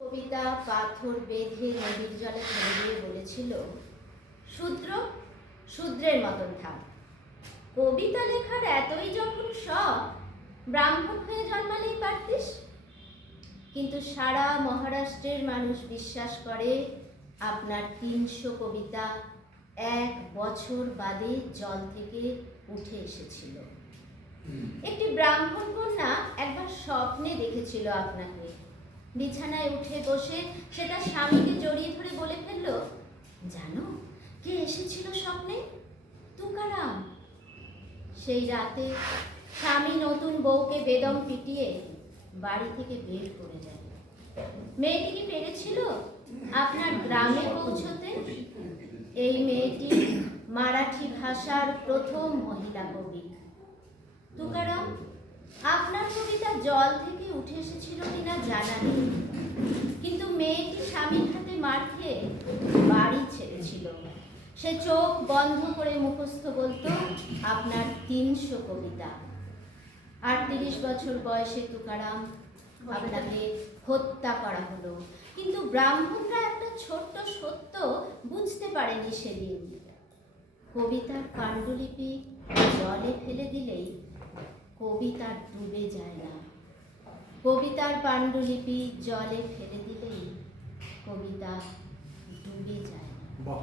কবিতা পাথর বেঁধে নদীর জলে ফেলে দিয়ে বলেছিল, শূদ্র শূদ্রের মতন থাক। কবিতা লেখার এতই যখন শখ, ব্রাহ্মণ হয়ে জন্মালেই পারতিস। কিন্তু সারা মহারাষ্ট্রের মানুষ বিশ্বাস করে আপনার ৩০০ কবিতা ১ বছর বাদে জল থেকে উঠে এসেছিল। একটি ব্রাহ্মণ কন্যা একবার স্বপ্নে দেখেছিল আপনাকে। বিছানায় উঠে বসে সেটা স্বামীকে জড়িয়ে ধরে বলে ফেলল, জানো কে এসেছিল স্বপ্নে? তুকারাম। সেই রাতে স্বামী নতুন বউকে বেদম পিটিয়ে বাড়ি থেকে বের করে দেয়। মেয়েটি কি পেরেছিল আপনার গ্রামে পৌঁছতে? এই মেয়েটি মারাঠি ভাষার প্রথম মহিলা কবি। তুকারাম, আপনার কবিতা জল থেকে উঠে এসেছিল কিনা জানা নেই, কিন্তু মেয়েটি স্বামীর হাতে মার খেয়ে বাড়ি ছেড়েছিল। সে চোখ বন্ধ করে মুখস্থ বলতো আপনার ৩০০ কবিতা। ৩৮ বছর বয়সে তুকারাম আপনাকে হত্যা করা হলো। কিন্তু ব্রাহ্মণরা একটা ছোট্ট সত্য বুঝতে পারেনি সেদিন। কবিতার পাণ্ডুলিপি জলে ফেলে দিলেই কবিতা ডুবে যায় না। কবিতার পাণ্ডুলিপি জলে ফেলে দিলেই কবিতা ডুবে যায় না।